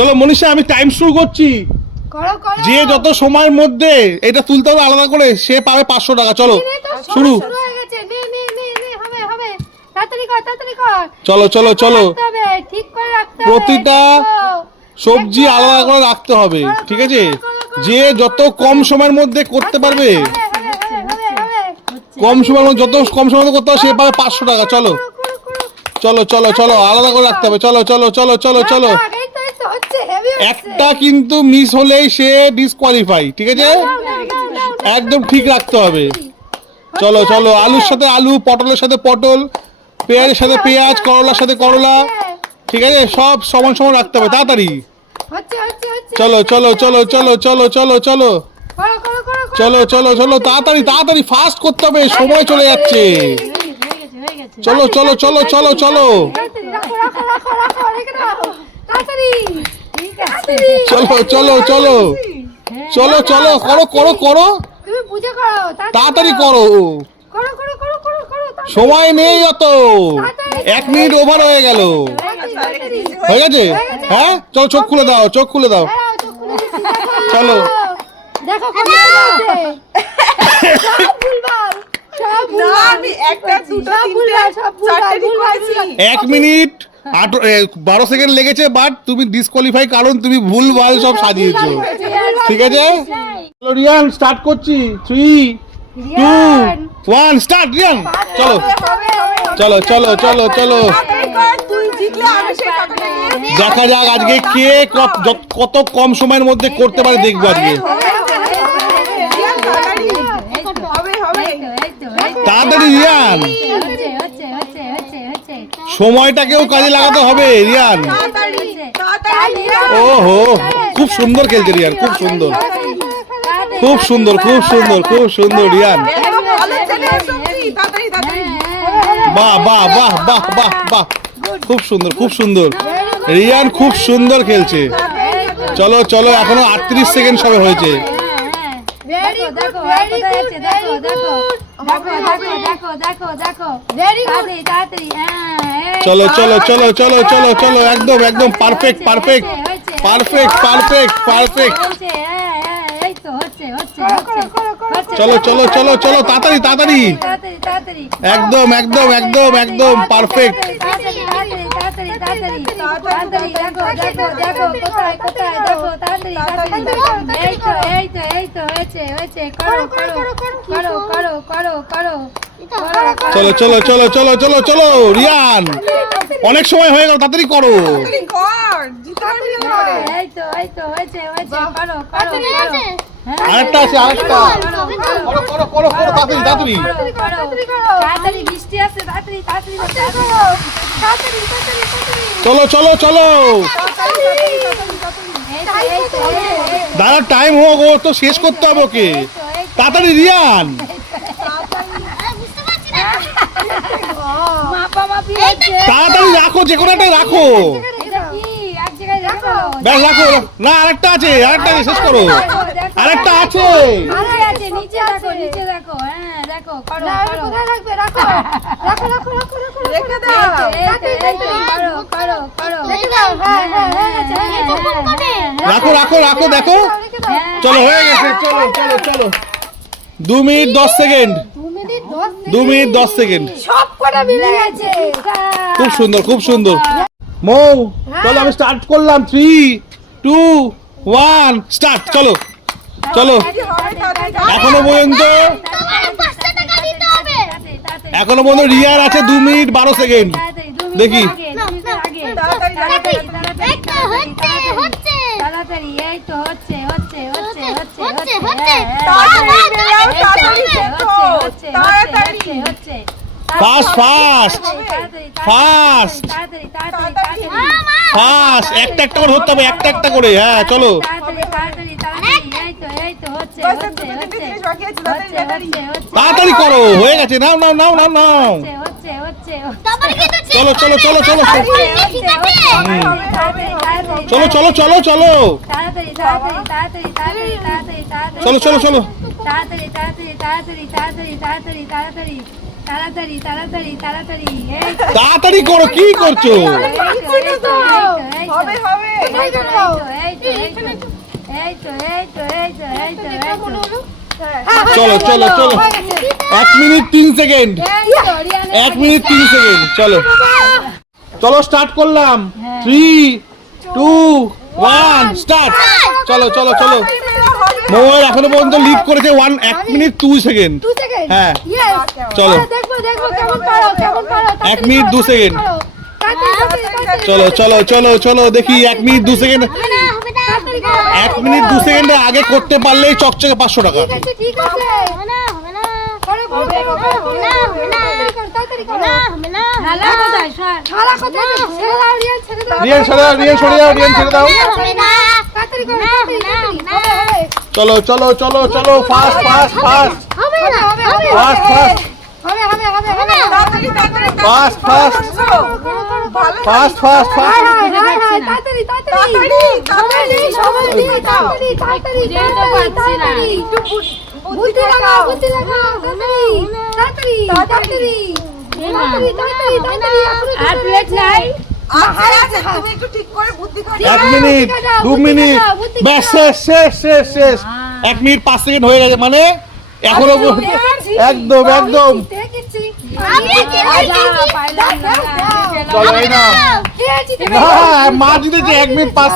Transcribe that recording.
চলো মনীষা আমি টাইম শুরু করছি। করো করো। যে যত সময়ের মধ্যে এটা তুলতে হবে আলাদা করে সে পাবে পাঁচশো টাকা। চলো শুরু। চলো চলো চলো। প্রতিটা সবজি আলাদা করে রাখতে হবে ঠিক আছে? যে যত কম সময়ের মধ্যে করতে পারবে। কম সময়ের মধ্যে যত কম সময়ের মধ্যে করতে হবে সে পাবে পাঁচশো টাকা। চলো। চলো চলো চলো আলাদা করে রাখতে হবে। চলো চলো চলো চলো। চলো একটা কিন্তু মিস হলেই সে ডিসকোয়ালিফাই ঠিক আছে। একদম ঠিক রাখতে হবে। চলো চলো আলুর সাথে আলু পটলের সাথে পটল পেঁয়াজের সাথে পেঁয়াজ করলার সাথে করলা ঠিক আছে? সব সমান সমান রাখতে হবে তাড়াতাড়ি। চলো চলো চলো চলো চলো চলো চলো। চলো চলো চলো তাড়াতাড়ি তাড়াতাড়ি ফাস্ট করতে হবে সময় চলে যাচ্ছে। চলো চলো চলো চলো চলো। চলো চলো চলো। চলো চলো করো করো করো। তুমি পুজো করো তাড়াতাড়ি করো। করো। করো করো করো করো সময় নেই অত। এক মিনিট ওভার হয়ে গেল। হয়ে গেছে? হ্যাঁ চলো চোখ খুলে দাও চোখ খুলে দাও। দেখো। চলো। দেখো। এক মিনিট। আট বারো সেকেন্ড লেগেছে বাট তুমি ডিসকোয়ালিফাই কারণ তুমি ভুল ভালো সব সাজিয়েছো। ঠিক আছে? চলো রিয়ান স্টার্ট করছি। Three two one start Riyan চলো। চলো চলো চলো চলো। দেখা যাক আজকে কে কত কম সময়ের মধ্যে করতে পারে দেখব আজকে হবে, হবে, হবে, হবে। রিয়ান, তাড়াতাড়ি। হবে, হবে। তাড়াতাড়ি রিয়ান সময়টাকেও কাজে লাগাতে হবে রিয়ান। তাড়াতাড়ি, তাড়াতাড়ি। ও হো খুব সুন্দর খেলছে রিয়ান খুব সুন্দর। খুব সুন্দর খুব সুন্দর খুব সুন্দর রিয়ান। বাহ বাহ বাহ বাহ বাহ বাহ। খুব সুন্দর খুব সুন্দর। রিয়ান খুব সুন্দর খেলছে। চলো চলো এখনও আটত্রিশ সেকেন্ড সবে হয়েছে। Very good, দেখো very কোথায় good, আছে দেখো। দেখো দেখো দেখো দেখো দেখো দেখো। Very good. তাড়াতাড়ি তাড়াতাড়ি হ্যাঁ চলো চলো চলো চলো চলো চলো একদম একদম perfect perfect perfect perfect perfect চলো চলো চলো চলো তাড়াতাড়ি তাড়াতাড়ি একদম একদম একদম একদম পারফেক্ট তাড়াতাড়ি তাড়াতাড়ি তাড়াতাড়ি দেখো দেখো দেখো কোথায় কোথায় দেখো তাড়াতাড়ি তাড়াতাড়ি এই তো এই তো এই তো হয়েছে হয়েছে করো করো করো করো করো করো চলো চলো চলো চলো চলো চলো রিয়ান অনেক সময় হয়ে গেল তাড়াতাড়ি করো। আরেকটা আছে আরেকটা। করো করো করো করো তাড়াতাড়ি। তাড়াতাড়ি করো করো। তাড়াতাড়ি বৃষ্টি আসছে তাড়াতাড়ি তাড়াতাড়ি তাড়াতাড়ি, তাড়াতাড়ি, তাড়াতাড়ি। চলো চলো চলো। দাদা টাইম হোক ও তো শেষ করতে হবে ওকে। তাড়াতাড়ি রিয়ান। তাড়াতাড়ি রাখো যে কোনো একটা রাখো। এটা কি এক জায়গায় রাখো ব্যাস রাখো। না আরেকটা আছে আরেকটা আছে, শেষ করো। আরেকটা আছে। আছে নিচে দেখো নিচে দেখো হ্যাঁ দেখো করো রাখবে? রাখো। রাখো, রাখো, রাখো, রাখো, রাখো। রেখে দাও। করো করো করো রেখে দাও। হ্যাঁ, হ্যাঁ, হয়ে হয়ে। রাখো রাখো রাখো দেখো চলো হয়ে গেছে চলো চলো চলো দু মিনিট দশ সেকেন্ড দু মিনিট দশ দু মিনিট দশ সেকেন্ড সব কটা মিলে গেছে খুব সুন্দর খুব সুন্দর মৌ চলো আমি স্টার্ট করলাম থ্রি টু ওয়ান স্টার্ট চলো চলো। এখনও পর্যন্ত এখনও পর্যন্ত রিয়ার আছে দু মিনিট বারো সেকেন্ড। দেখি। একটা একটা করে ধরতে হবে একটা একটা করে। হ্যাঁ চলো। তাড়াতাড়ি, করো হয়ে গেছে নাও নাও নাও নাও নাও। চলো চলো চলো চলো চলো চলো চলো চলো তাড়াতাড়ি, তাড়াতাড়ি, তাড়াতাড়ি, তাড়াতাড়ি, তাড়াতাড়ি, তাড়াতাড়ি। চলো চলো চলো তাড়াতাড়ি তাড়াতাড়ি তাড়াতাড়ি তাড়াতাড়ি তাড়াতাড়ি তাড়াতাড়ি তাড়াতাড়ি তাড়াতাড়ি তাড়াতাড়ি তাড়াতাড়ি করো কি করছ। হবে হবে এই তো, এই তো, এই তো, এই তো, এই তো, এই তো, এই তো, এই তো। চলো। চলো চলো এক মিনিট তিন সেকেন্ড। এক মিনিট তিন সেকেন্ড চলো। চলো স্টার্ট করলাম। থ্রি টু ওয়ান স্টার্ট চলো চলো চলো। মোবাইল এখনও পর্যন্ত লিড করেছে ওয়ান এক মিনিট টু সেকেন্ড। হ্যাঁ। চলো। এক মিনিট দু সেকেন্ড। চলো চলো চলো চলো দেখি এক মিনিট দু সেকেন্ড। এক মিনিট দু সেকেন্ডে আগে করতে পারলেই চকচকে পাঁচশো টাকা ঠিক আছে চলো চলো চলো চলো fast fast fast fast fast fast fast fast fast fast তাড়াতাড়ি তাড়াতাড়ি তাড়াতাড়ি, সবাই তাড়াতাড়ি। তাড়াতাড়ি তাড়াতাড়ি বুদ্ধি লাগাও বুদ্ধি লাগাও তাড়াতাড়ি তাড়াতাড়ি তাড়াতাড়ি। তাড়াতাড়ি। তাড়াতাড়ি আর প্লেট নাই। তুমি একটু ঠিক করে বুদ্ধি খাটাও এক মিনিট দু মিনিট। ব্যাস শেষ শেষ শেষ শেষ। এক মিনিট পাঁচ সেকেন্ড হয়ে গেছে। মানে এখনও একদম একদম। না। না মা জিতেছে এক মিনিট পাঁচ